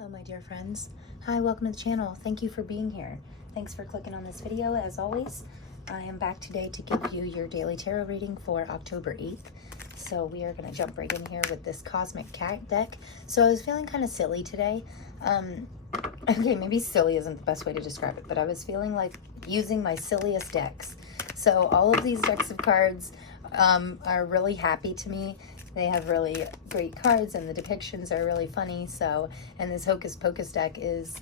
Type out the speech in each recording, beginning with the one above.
Hello my dear friends. Hi, welcome to the channel. Thank you for being here. Thanks for clicking on this video. As always, I am back today to give you your daily tarot reading for October 8th. So we are going to jump right in here with this Cosmic Cat deck. So I was feeling kind of silly today. Okay, maybe silly isn't the best way to describe it, but I was feeling like using my silliest decks. So all of these decks of cards are really happy to me. They have really great cards and the depictions are really funny. So, and this Hocus Pocus deck is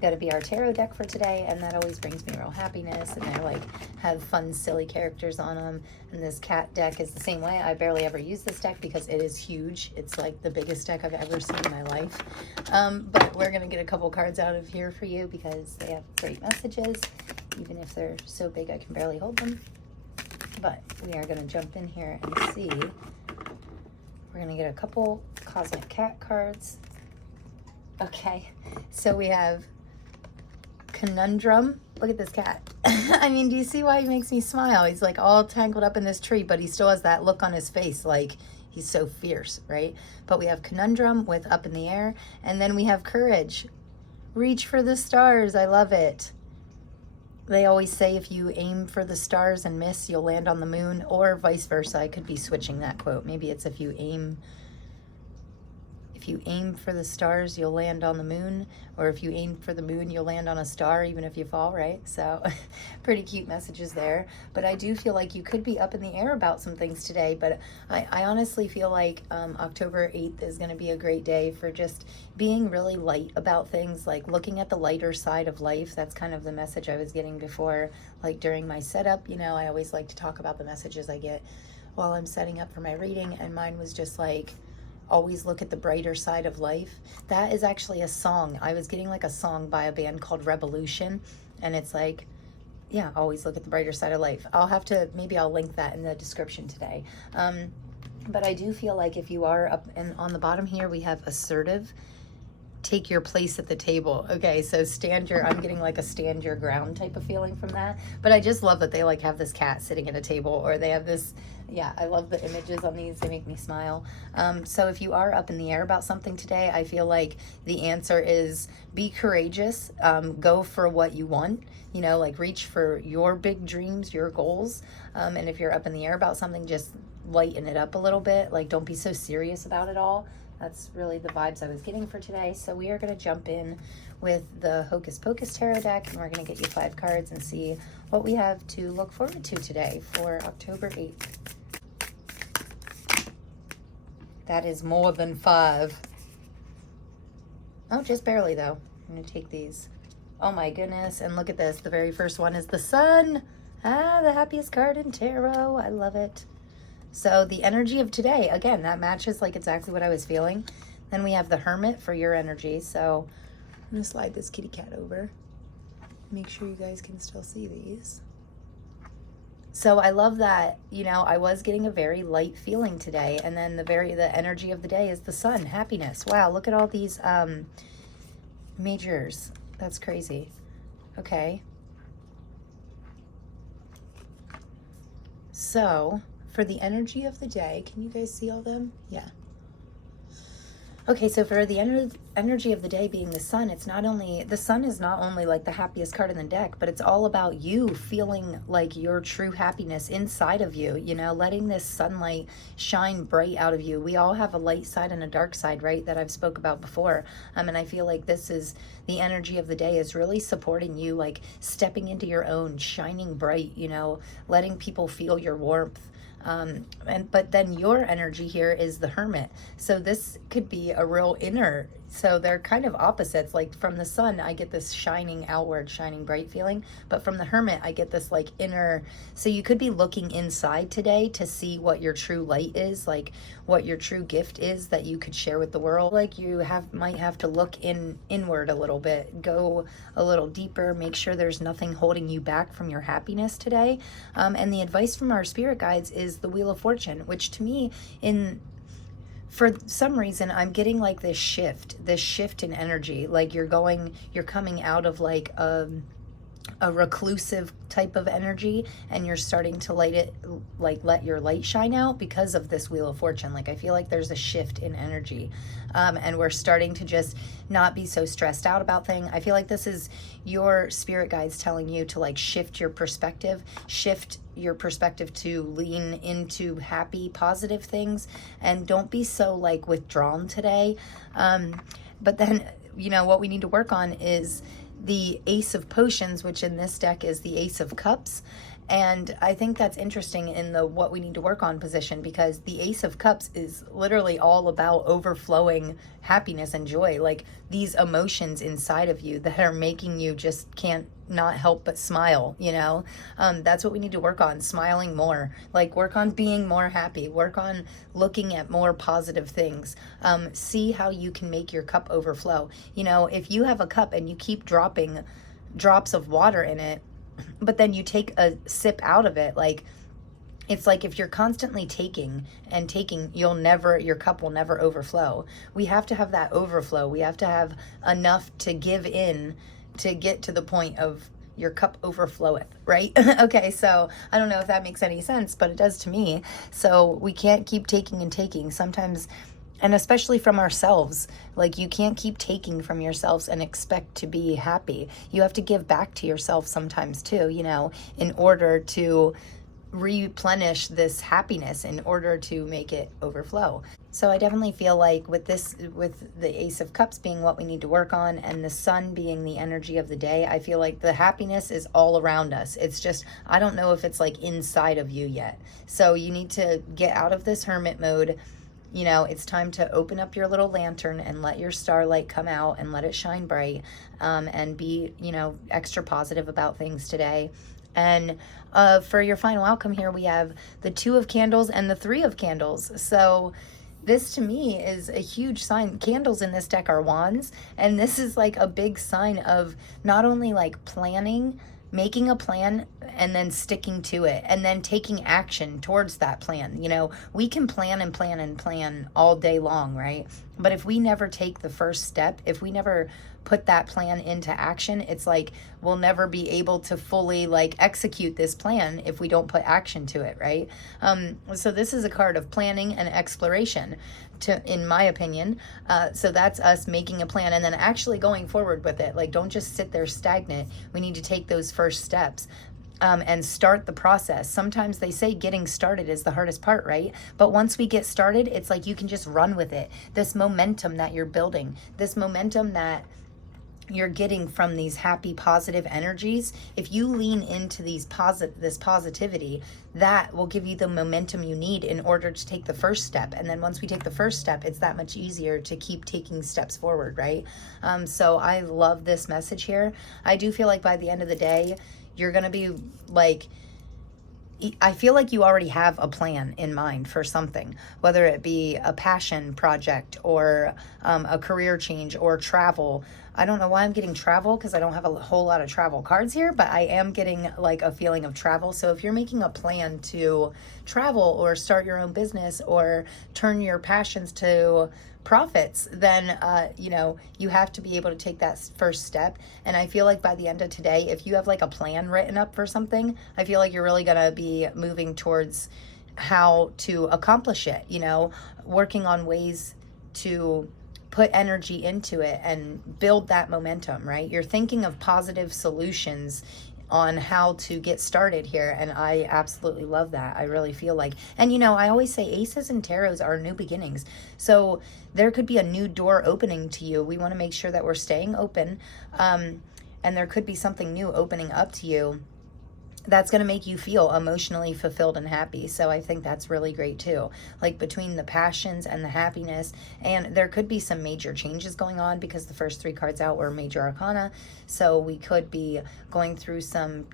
going to be our tarot deck for today, and that always brings me real happiness. And they like have fun, silly characters on them. And this cat deck is the same way. I barely ever use this deck because it is huge. It's like the biggest deck I've ever seen in my life. But we're going to get a couple cards out of here for you because they have great messages, even if they're so big I can barely hold them. But we are going to jump in here and see. We're going to get a couple Cosmic Cat cards. Okay, so we have Conundrum. Look at this cat. I mean, do you see why he makes me smile? He's like all tangled up in this tree, but he still has that look on his face like he's so fierce, right? But we have Conundrum with Up in the Air, and then we have Courage. Reach for the stars. I love it. They always say if you aim for the stars and miss, you'll land on the moon, or vice versa. I could be switching that quote. Maybe it's if you aim for the stars, you'll land on the moon, or if you aim for the moon, you'll land on a star, even if you fall, right? So pretty cute messages there. But I do feel like you could be up in the air about some things today, but I honestly feel like October 8th is going to be a great day for just being really light about things, like looking at the lighter side of life. That's kind of the message I was getting before, like during my setup. You know, I always like to talk about the messages I get while I'm setting up for my reading, and mine was just like, always look at the brighter side of life. That is actually a song. I was getting like a song by a band called Revolution, and it's like, yeah, always look at the brighter side of life. I'll have to, maybe I'll link that in the description today. But I do feel like if you are up, and on the bottom here we have assertive, take your place at the table. Okay, so I'm getting like a stand your ground type of feeling from that. But I just love that they like have this cat sitting at a table, or they have this, yeah, I love the images on these. They make me smile. So if you are up in the air about something today, I feel like the answer is be courageous, go for what you want, you know, like reach for your big dreams, your goals. And if you're up in the air about something, just lighten it up a little bit. Like, don't be so serious about it all. That's really the vibes I was getting for today. So we are going to jump in with the Hocus Pocus Tarot deck, and we're going to get you 5 cards and see what we have to look forward to today for October 8th. That is more than 5. Oh, just barely though. I'm going to take these. Oh my goodness. And look at this. The very first one is the Sun. Ah, the happiest card in tarot. I love it. So the energy of today, again, that matches like exactly what I was feeling. Then we have the Hermit for your energy. So I'm going to slide this kitty cat over. Make sure you guys can still see these. So I love that, you know, I was getting a very light feeling today. And then the energy of the day is the Sun, happiness. Wow, look at all these majors. That's crazy. Okay. So for the energy of the day, can you guys see all them? Yeah. Okay, so for the energy of the day being the Sun, the Sun is not only like the happiest card in the deck, but it's all about you feeling like your true happiness inside of you, you know, letting this sunlight shine bright out of you. We all have a light side and a dark side, right, that I've spoke about before. And I feel like this is the energy of the day is really supporting you, like stepping into your own, shining bright, you know, letting people feel your warmth. But then your energy here is the Hermit. So this could be a real inner, so they're kind of opposites. Like from the Sun, I get this shining outward, shining bright feeling, but from the Hermit, I get this like inner. So you could be looking inside today to see what your true light is, like what your true gift is that you could share with the world. Like you might have to look inward a little bit, go a little deeper, make sure there's nothing holding you back from your happiness today. And the advice from our spirit guides is the Wheel of Fortune, which to me, for some reason, I'm getting like this shift in energy. Like you're coming out of like a reclusive type of energy, and you're starting to let your light shine out because of this Wheel of Fortune. Like, I feel like there's a shift in energy, and we're starting to just not be so stressed out about things. I feel like this is your spirit guides telling you to like shift your perspective to lean into happy, positive things, and don't be so like withdrawn today. But then, what we need to work on is the Ace of Potions, which in this deck is the Ace of Cups. And I think that's interesting in the what we need to work on position, because the Ace of Cups is literally all about overflowing happiness and joy, like these emotions inside of you that are making you just can't not help but smile. That's what we need to work on, smiling more, like work on being more happy, work on looking at more positive things. See how you can make your cup overflow. If you have a cup and you keep dropping drops of water in it, but then you take a sip out of it, like, it's like if you're constantly taking and taking, your cup will never overflow. We have to have that overflow. We have to have enough to give in to get to the point of your cup overfloweth, right? Okay, so I don't know if that makes any sense, but it does to me. So we can't keep taking and taking sometimes, and especially from ourselves. Like, you can't keep taking from yourselves and expect to be happy. You have to give back to yourself sometimes too, in order to replenish this happiness, in order to make it overflow. So I definitely feel like with the Ace of Cups being what we need to work on, and the sun being the energy of the day, I feel like the happiness is all around us. It's just, I don't know if it's like inside of you yet. So you need to get out of this hermit mode. It's time to open up your little lantern and let your starlight come out and let it shine bright, and be, extra positive about things today. And for your final outcome here, we have the 2 of Candles and the 3 of Candles. So this to me is a huge sign. Candles in this deck are wands, and this is like a big sign of not only like planning, making a plan, and then sticking to it, and then taking action towards that plan. We can plan and plan and plan all day long, right? But if we never take the first step, if we never put that plan into action, it's like we'll never be able to fully like execute this plan if we don't put action to it, right? So this is a card of planning and exploration, in my opinion. So that's us making a plan and then actually going forward with it. Like, don't just sit there stagnant. We need to take those first steps. And start the process. Sometimes they say getting started is the hardest part, right? But once we get started, it's like you can just run with it. This momentum that you're building, this momentum that you're getting from these happy, positive energies, if you lean into this positivity, that will give you the momentum you need in order to take the first step. And then once we take the first step, it's that much easier to keep taking steps forward, right? So I love this message here. I do feel like by the end of the day, you're going to be like, I feel like you already have a plan in mind for something, whether it be a passion project or a career change or travel. I don't know why I'm getting travel, because I don't have a whole lot of travel cards here, but I am getting like a feeling of travel. So if you're making a plan to travel or start your own business or turn your passions to profits, then you have to be able to take that first step. And I feel like by the end of today, if you have like a plan written up for something, I feel like you're really gonna be moving towards how to accomplish it, working on ways to put energy into it and build that momentum, right? You're thinking of positive solutions on how to get started here, and I absolutely love that. I really feel like, and I always say aces and tarots are new beginnings, so there could be a new door opening to you. We want to make sure that we're staying open, and there could be something new opening up to you that's going to make you feel emotionally fulfilled and happy. So I think that's really great too. Like, between the passions and the happiness, and there could be some major changes going on, because the first 3 cards out were major arcana. So we could be going through some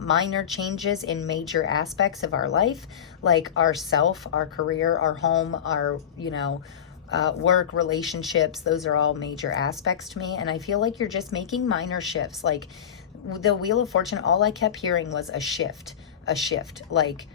minor changes in major aspects of our life, like our self, our career, our home, our, work, relationships. Those are all major aspects to me. And I feel like you're just making minor shifts. Like, the Wheel of Fortune, all I kept hearing was a shift, like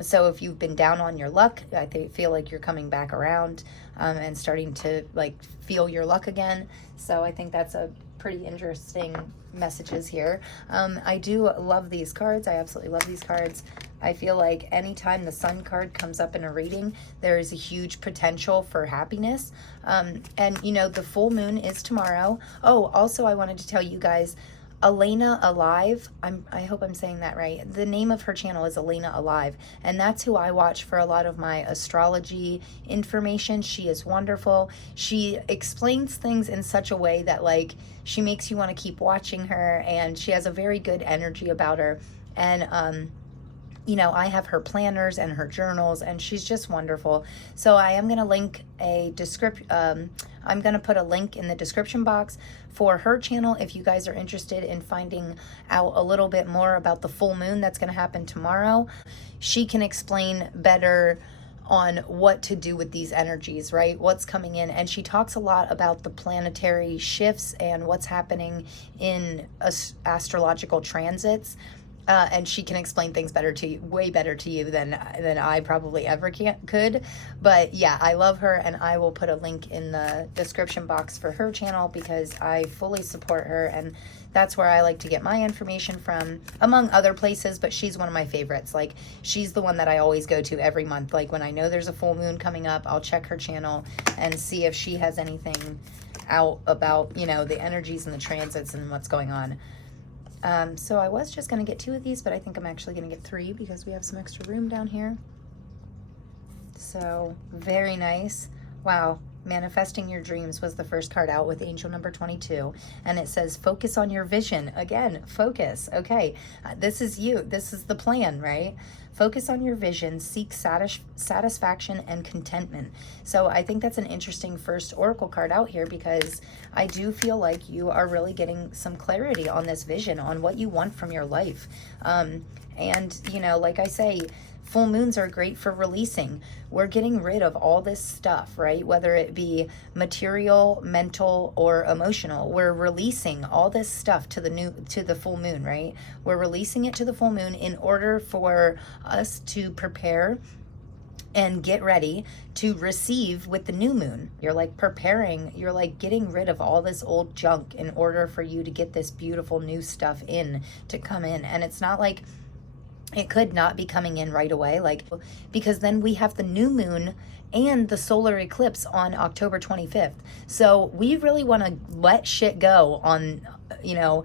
So if you've been down on your luck, I feel like you're coming back around and starting to like feel your luck again. So I think that's a pretty interesting messages here. I do love these cards. I absolutely love these cards. I feel like anytime the Sun card comes up in a reading, there is a huge potential for happiness. And, you know, the full moon is tomorrow. Oh, also, I wanted to tell you guys, Elena Alive, I hope I'm saying that right. The name of her channel is Elena Alive, and that's who I watch for a lot of my astrology information. She is wonderful. She explains things in such a way that like she makes you want to keep watching her, and she has a very good energy about her. And you know, I have her planners and her journals, and she's just wonderful. So I am going to link a I'm going to put a link in the description box for her channel if you guys are interested in finding out a little bit more about the full moon that's going to happen tomorrow. She can explain better on what to do with these energies, right? What's coming in. And she talks a lot about the planetary shifts and what's happening in astrological transits. And she can explain things better to you, way better to you than I probably ever could. But yeah, I love her, and I will put a link in the description box for her channel because I fully support her, and that's where I like to get my information from, among other places, but she's one of my favorites. Like, she's the one that I always go to every month. Like, when I know there's a full moon coming up, I'll check her channel and see if she has anything out about, you know, the energies and the transits and what's going on. So I was just going to get 2 of these, but I think I'm actually going to get 3 because we have some extra room down here. So very nice. Wow. Manifesting your dreams was the first card out with angel number 22. And it says, focus on your vision. Again, focus. Okay. This is you. This is the plan, right? Focus on your vision, seek satisfaction and contentment. So I think that's an interesting first oracle card out here because I do feel like you are really getting some clarity on this vision, on what you want from your life. And, you know, like I say, full moons are great for releasing. We're getting rid of all this stuff, right? Whether it be material, mental, or emotional. We're releasing all this stuff to the full moon, right? We're releasing it to the full moon in order for us to prepare and get ready to receive with the new moon. You're like preparing, you're like getting rid of all this old junk in order for you to get this beautiful new stuff in to come in. And it's not like it could not be coming in right away, like, because then we have the new moon and the solar eclipse on October 25th. So we really want to let shit go on, you know,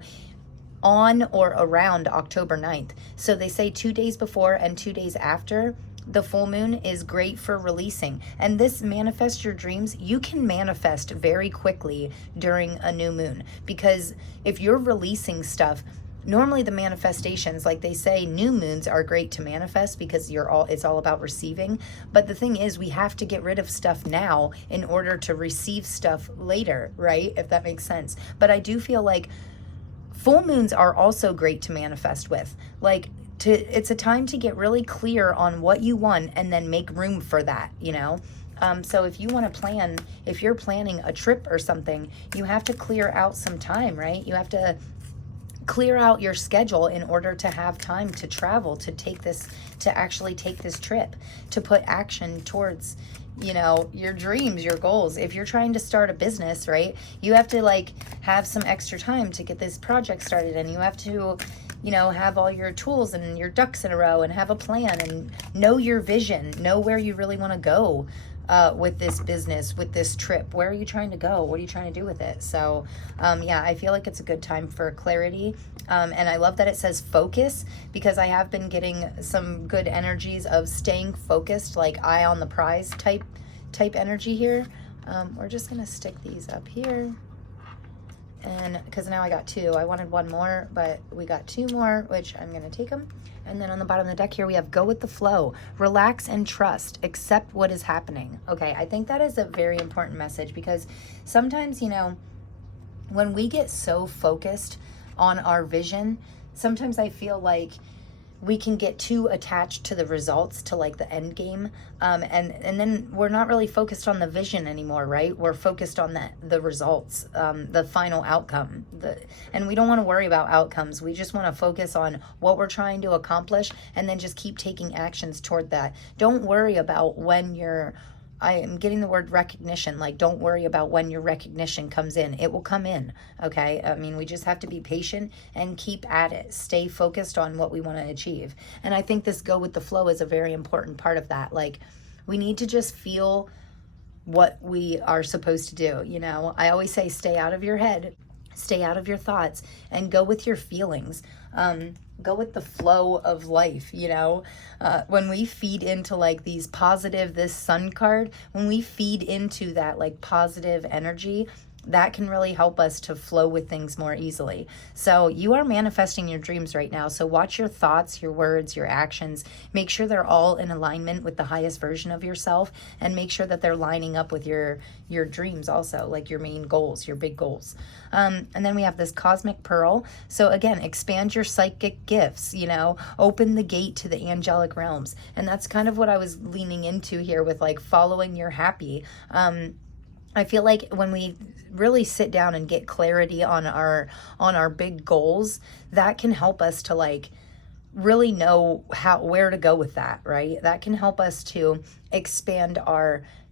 on or around October 9th. So they say 2 days before and 2 days after the full moon is great for releasing. And this manifest your dreams, you can manifest very quickly during a new moon, because if you're releasing stuff, normally the manifestations, like they say, new moons are great to manifest because it's all about receiving. But the thing is, we have to get rid of stuff now in order to receive stuff later, right? If that makes sense. But I do feel like full moons are also great to manifest with. Like, it's a time to get really clear on what you want and then make room for that, you know? So if you want to plan, if you're planning a trip or something, you have to clear out some time, right? You have to clear out your schedule in order to have time to travel, to actually take this trip, to put action towards, you know, your dreams, your goals. If you're trying to start a business, right, you have to like have some extra time to get this project started, and you have to, you know, have all your tools and your ducks in a row and have a plan and know your vision, know where you really want to go with this business, with this trip. Where are you trying to go? What are you trying to do with it? So yeah, I feel like it's a good time for clarity. And I love that it says focus, because I have been getting some good energies of staying focused, like eye on the prize type energy here. We're just gonna stick these up here, and because now I got 2. I wanted 1 more, but we got 2 more, which I'm gonna take them. And then on the bottom of the deck here, we have go with the flow, relax and trust, accept what is happening. Okay, I think that is a very important message, because sometimes, you know, when we get so focused on our vision, sometimes I feel like we can get too attached to the results, to like the end game, and then we're not really focused on the vision anymore, right? We're focused on the results, the final outcome, and we don't want to worry about outcomes. We just want to focus on what we're trying to accomplish, and then just keep taking actions toward that. Don't worry about when I am getting the word recognition. Like, don't worry about when your recognition comes in. It will come in, okay? I mean, we just have to be patient and keep at it. Stay focused on what we want to achieve. And I think this go with the flow is a very important part of that. Like, we need to just feel what we are supposed to do, you know? I always say stay out of your head, stay out of your thoughts, and go with your feelings. Go with the flow of life, you know? When we feed into like these positive, this sun card, when we feed into that like positive energy, that can really help us to flow with things more easily. So you are manifesting your dreams right now. So watch your thoughts, your words, your actions. Make sure they're all in alignment with the highest version of yourself, and make sure that they're lining up with your dreams also, like your main goals, your big goals. And then we have this cosmic pearl. So again, expand your psychic gifts, you know, open the gate to the angelic realms. And that's kind of what I was leaning into here with like following your happy. I feel like when we really sit down and get clarity on our big goals, that can help us to like really know where to go with that, right? That can help us to expand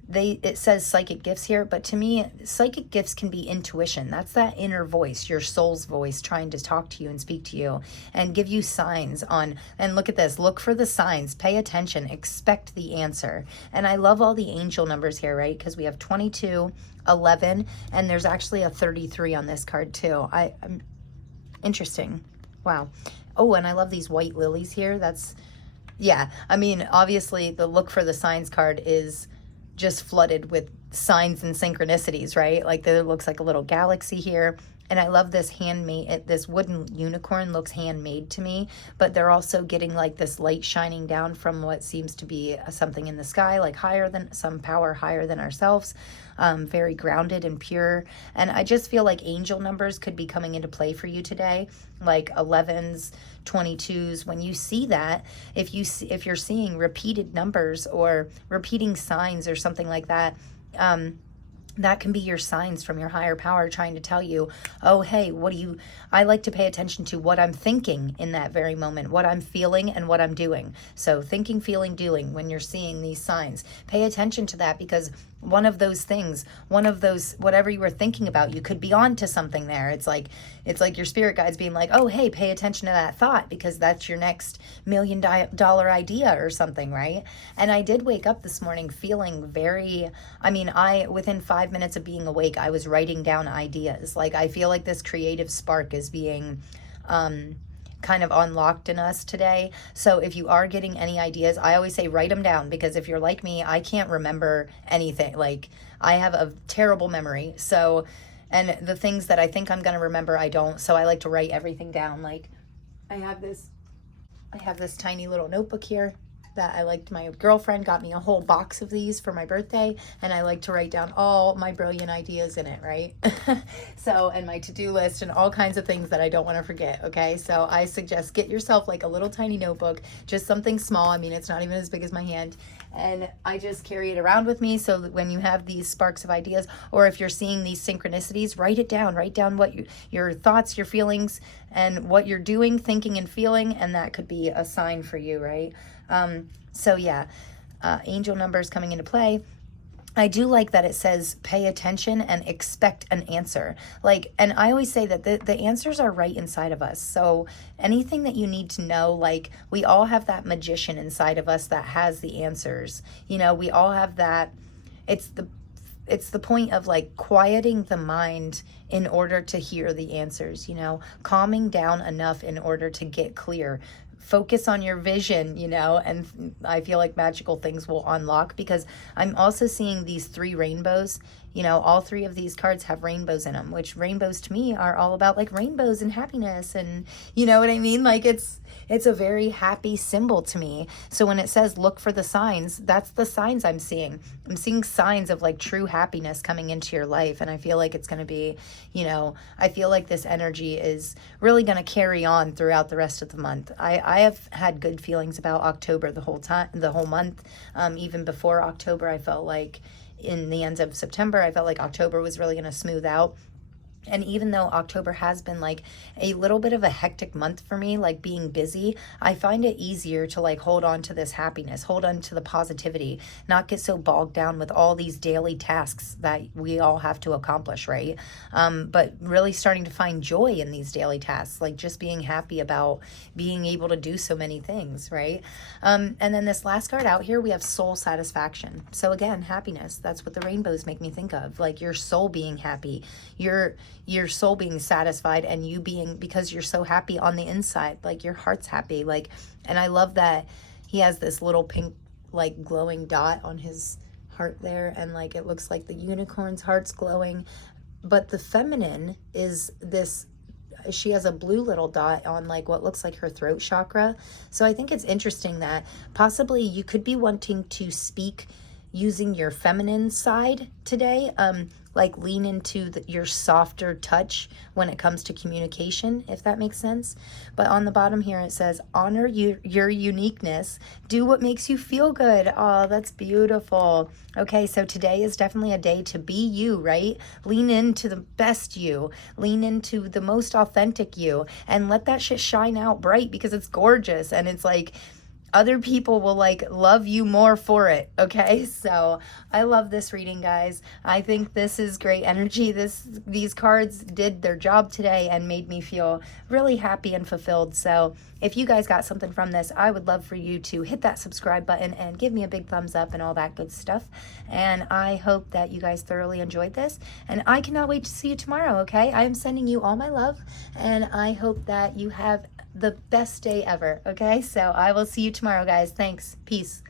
it says psychic gifts here, but to me, psychic gifts can be intuition. That's that inner voice, your soul's voice trying to talk to you and speak to you and give you signs and look at this, look for the signs, pay attention, expect the answer. And I love all the angel numbers here, right? Because we have 22, 11, and there's actually a 33 on this card too. I'm interesting. Wow. Oh, and I love these white lilies here. Yeah, I mean, obviously the look for the signs card is just flooded with signs and synchronicities, right? Like there looks like a little galaxy here. And I love this this wooden unicorn looks handmade to me, but they're also getting like this light shining down from what seems to be something in the sky, like some power higher than ourselves, very grounded and pure. And I just feel like angel numbers could be coming into play for you today, like 11s, 22s. When you see that, if you're seeing repeated numbers or repeating signs or something like that, that can be your signs from your higher power trying to tell you, oh, hey, I like to pay attention to what I'm thinking in that very moment, what I'm feeling and what I'm doing. So thinking, feeling, doing, when you're seeing these signs, pay attention to that, because one of those, whatever you were thinking about, you could be on to something there. It's like your spirit guides being like, oh, hey, pay attention to that thought, because that's your next $1 million idea or something, right? And I did wake up this morning feeling within 5 minutes of being awake, I was writing down ideas. Like, I feel like this creative spark is being kind of unlocked in us today. So if you are getting any ideas, I always say write them down, because if you're like me, I can't remember anything. Like, I have a terrible memory. So, and the things that I think I'm going to remember, I don't. So I like to write everything down. Like, I have this tiny little notebook here that I liked. My girlfriend got me a whole box of these for my birthday, and I like to write down all my brilliant ideas in it, right? So, and my to-do list and all kinds of things that I don't want to forget, okay? So I suggest get yourself like a little tiny notebook, just something small. I mean, it's not even as big as my hand. And I just carry it around with me, so that when you have these sparks of ideas, or if you're seeing these synchronicities, write it down. Write down what your thoughts, your feelings, and what you're doing, thinking, and feeling, and that could be a sign for you, right? So yeah, angel numbers coming into play. I do like that it says pay attention and expect an answer. Like, and I always say that the answers are right inside of us. So anything that you need to know, like, we all have that magician inside of us that has the answers. You know, we all have that. It's the point of like quieting the mind in order to hear the answers, you know, calming down enough in order to get clear. Focus on your vision, you know, and I feel like magical things will unlock, because I'm also seeing these 3 rainbows, You know, all three of these cards have rainbows in them, which rainbows to me are all about like rainbows and happiness. And you know what I mean? Like it's a very happy symbol to me. So when it says look for the signs, that's the signs I'm seeing. I'm seeing signs of like true happiness coming into your life. And I feel like it's going to be, you know, I feel like this energy is really going to carry on throughout the rest of the month. I have had good feelings about October the whole month. Even before October, I felt like in the end of September, I felt like October was really going to smooth out. And even though October has been like a little bit of a hectic month for me, like being busy, I find it easier to like hold on to this happiness, hold on to the positivity, not get so bogged down with all these daily tasks that we all have to accomplish, right? But really starting to find joy in these daily tasks, like just being happy about being able to do so many things, right? And then this last card out here, we have soul satisfaction. So again, happiness, that's what the rainbows make me think of, like your soul being happy, your soul being satisfied, and you being, because you're so happy on the inside, like your heart's happy. Like, and I love that he has this little pink like glowing dot on his heart there, and like it looks like the unicorn's heart's glowing, but the feminine is this, she has a blue little dot on like what looks like her throat chakra. So I think it's interesting that possibly you could be wanting to speak using your feminine side today, like lean into your softer touch when it comes to communication, if that makes sense. But on the bottom here it says, honor your uniqueness, do what makes you feel good. Oh, that's beautiful. Okay, so today is definitely a day to be you, right? Lean into the best you, lean into the most authentic you, and let that shit shine out bright, because it's gorgeous, and it's like, other people will like love you more for it. Okay, so I love this reading, guys. I think this is great energy. These cards did their job today and made me feel really happy and fulfilled. So if you guys got something from this, I would love for you to hit that subscribe button and give me a big thumbs up and all that good stuff. And I hope that you guys thoroughly enjoyed this, and I cannot wait to see you tomorrow. Okay, I am sending you all my love, and I hope that you have the best day ever. Okay, so I will see you tomorrow, guys. Thanks. Peace.